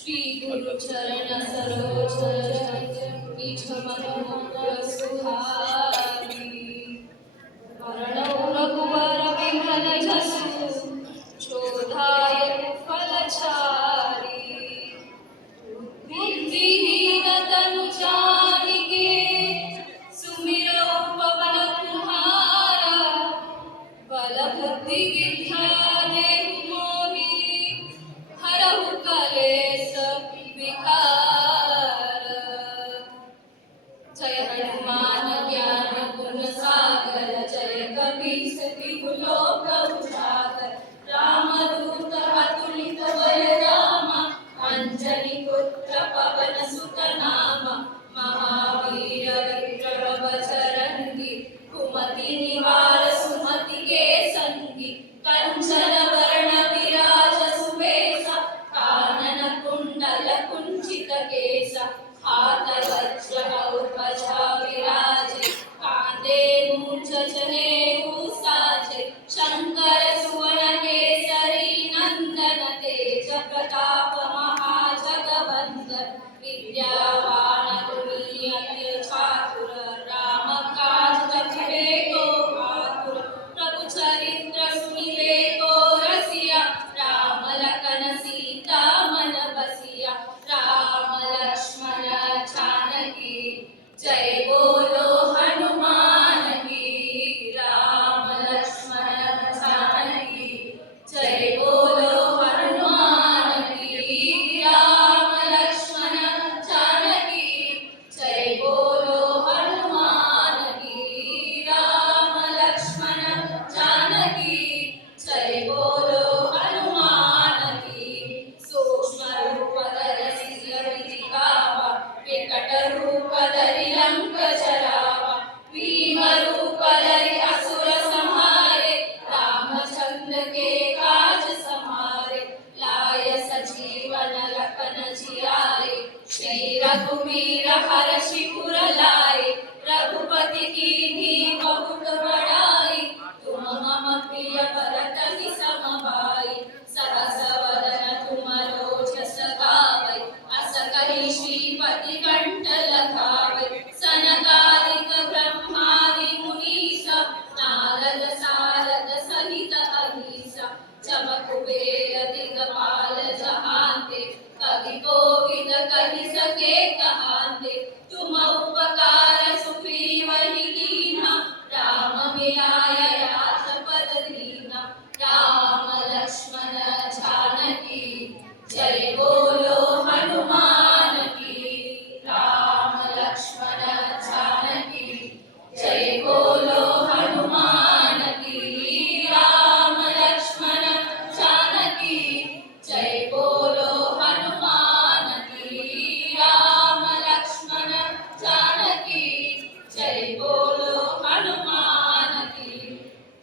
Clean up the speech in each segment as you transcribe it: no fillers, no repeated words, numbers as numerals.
श्री गुरु चरण सरोज रज निज मन मुकुर सुधारी वरणौ रघुवर विमल जसु शोधायक फलचारी बुद्धिहीन तनु जानिके सुमिरो पवन कुमारा बल बुद्धि विद्या देहु मोहि हरहु कलेश विकार जय हनुमान ज्ञान गुण सागर जय कपीस तिहु लोक उजागर रामदूत अतुलित बल रामा अंजनी पुत्र पवन सुत नामा महावीर विक्रम बजरंगी कुमति निवार सुमति के संगी कंचन वरण विराज सुबेसा कानन कुंडल कुंचित केसा हाथ वज्र ध्वजा विराजे कांधे मूंछ जनेऊ साजे शंकर सुवन केसरी नंदन तेज प्रताप महाजगवंदन विद्यावान गुणी अति चातुर राम काज जपिबे को आतुर प्रभु चरित्र सुनिबे को रसिया राम लखन सीता मन बसिया राम लक्ष्मण जानकी जय बोलो हनुमान की राम लक्ष्मण जानकी जय बोलो हनुमान की राम लक्ष्मण जानकी जय बोलो हनुमान की राम लक्ष्मण जानकी जय बोलो हनुमान की सूक्ष्म रूप धरि सिर दिखावा विकट रूप धरि लंक जरावा भीम रूप धरि असुर संहारे रामचंद्र के काज समारे लाय सजीवन लखन जियाए श्री रघुवीर हर्षि पुर लाए रघुपति कीन्ही बहुत बड़ाई तुम मम प्रिय भरत सम भाई सहस वदन तुमरो जस गावै अस कहि श्रीपति कंठ लगावै सनकादिक ब्रह्मादि मुनीस नारद सारद सहित अहीसा जम कुबेर दिगपाल जहांते कवि कोविद कहि सके कहांते तुम उपकार सुग्रीव ही कीन्हा राम मिलाय राजपद दीन्हा राम लक्ष्मण जानकी जय बोलो हनुमान की राम लक्ष्मण जानकी जय बोलो हनुमान की राम लक्ष्मण जानकी जय बोलो हनुमान की राम लक्ष्मण जानकी जय बोलो हनुमान की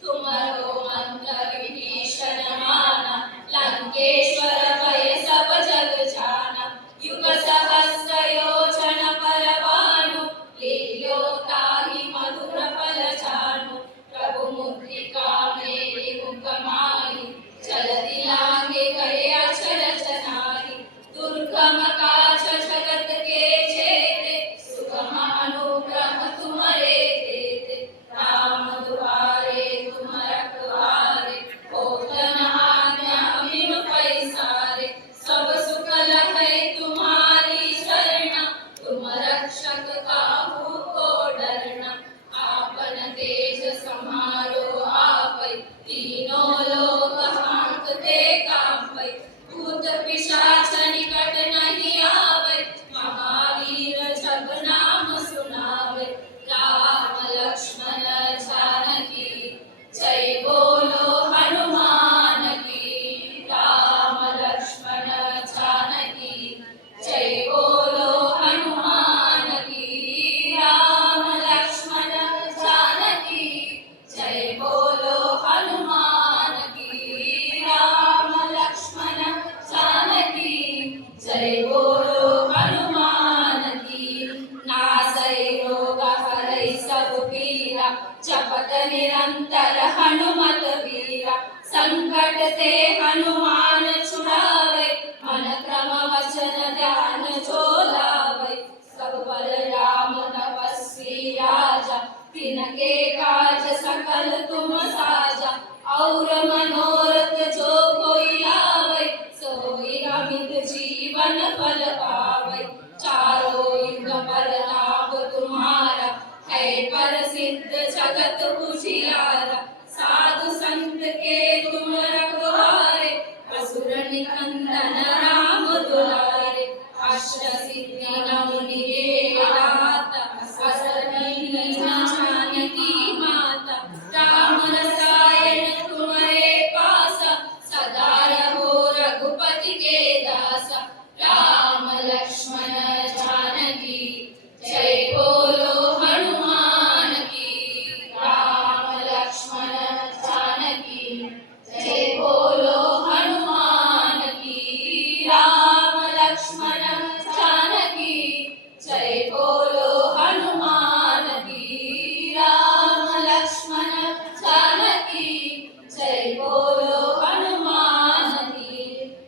तुमरो मंत्र विभीषण माना लंकेश्वर भय सब जग जाना युग सहस्र योजन पर भानु लील्यो ताहि मधुर फल जानु प्रभु मुद्रिका मेरि मुख माहि जलधि लांघे गए अचर जनाहि दुर्गम काज जगत के जेते सुगम अनुग्रह तुम्हारे देते राम दुआरे तुम रखवारे होत न आज्ञा बिनु पैसारे सब सुख लहै तुम्हारी शरण तुम रक्षक काहू को डरना आपन तेज समारो आपै तीनों लोक हांकते कांपै भूत पिशाच निकट नहीं आवै महावीर जब नाम सुनावै राम लक्ष्मण जानकी जय बोलो हनुमान की राम लक्ष्मण जानकी जय बोलो हनुमान की राम लक्ष्मण जानकी जय बोलो हनुमान की राम लक्ष्मण जानकी जय बोलो हनुमान की नासै रोग हरै सब पीरा जपत निरंतर हनुमत वीरा संकट ते हनुमान छुड़ावे मन क्रम वचन के काज सकल तुम साजा, और मनोरथ जो कोई लावै, सोई अमित जीवन फल पावै। चारों युग पर लाभ तुम्हारा, है प्रसिद्ध जगत उजियारा। साधु संत के तुम रखवारे, असुर निकंदन राम दुलारे। अष्ट सिद्धि नव निधि दाता, असरनी जानकी माता। राम रसायन तुम्हारे पासा, सदा रहो रघुपति के दासा। राम लक्ष्मण जानकी जय बोलो हनुमान की। राम लक्ष्मण जानकी जय बोलो हनुमान की। राम लक्ष्मण जानकी जय बोलो हनुमान की। राम लक्ष्मण जानकी जय बोलो हनुमान की।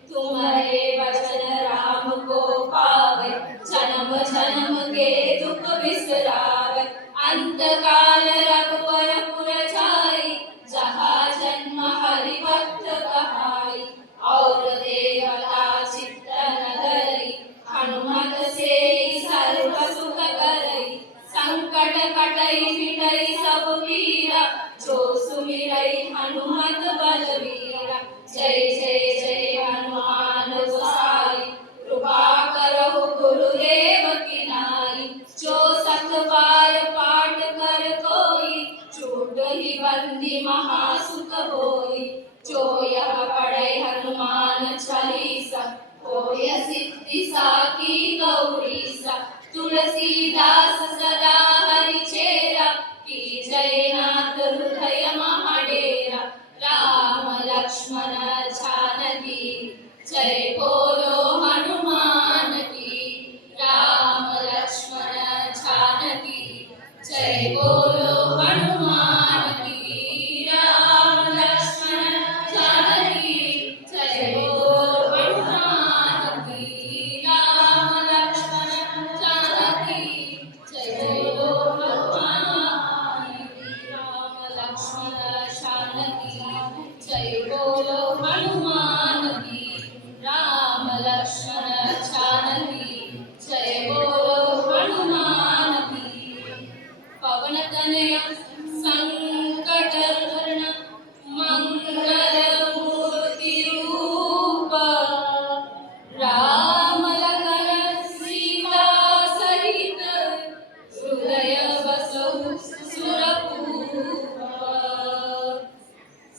तुम्हारे वचन राम को पावे, जन्म जन्म के दुख बिसरावे। अंत काल रघुवर पुर जाई, जहाँ जन्म हरि भक्त कहाई। और देवता चित्तन धरई, हनुमत से सर्व सुख करई। संकट कटई मिटई सब पीरा, जो सुमिरई हनुमत बलवीरा। जय जय जय हनुमान गोसाई, कृपा करहु गुरुदेव की नाई। जो सत बार पाठ कर कोई, छूट ही बंदी महासुख होई। जो यह पढ़ै हनुमान चालीसा, होय सिद्धि साखी गौरीसा। तुलसीदास सदा हरि चेरा, की जय नाथ हृदय महाडेरा। राम लक्ष्मण जानकी जय बोलो हनुमान की। राम लक्ष्मण जानकी जय बोलो हनुमान की। राम लक्ष्मण जानकी जय बोलो हनुमान की। राम लक्ष्मण जानकी जय बोलो हनुमान की। राम लक्ष्मण जानकी जय बोलो हनुमान की। राम लक्ष्मण जानकी जय बोलो हनुमान की। पवन तनय संकट हरण, मंगल मूर्ति रूप। राम लखन सीता सहित, हृदय बसहु सुरभूप।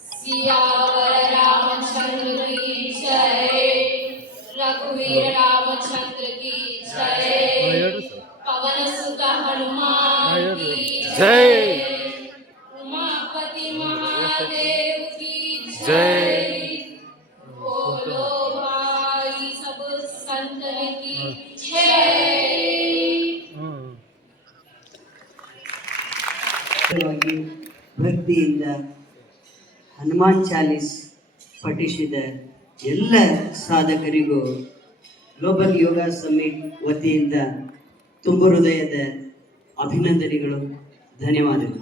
सियावर रामचंद्र की जय, रघुवीर रामचंद्र की जय। पवन सुत हनुमान की जय। उमापति महादेव की जय। बोलो भाई सब संतन की जय। ಭಕ್ತಿಯಿಂದ ಹನುಮಾನ್ ಚಾಲೀಸ್ ಪಠಿಸಿದ ಎಲ್ಲ ಸಾಧಕರಿಗೂ ಗ್ಲೋಬಲ್ ಯೋಗ ಸಮ್ಮಿಟ್ ವತಿಯಿಂದ ತುಂಬ ಹೃದಯದ ಅಭಿನಂದನೆಗಳು, ಧನ್ಯವಾದಗಳು.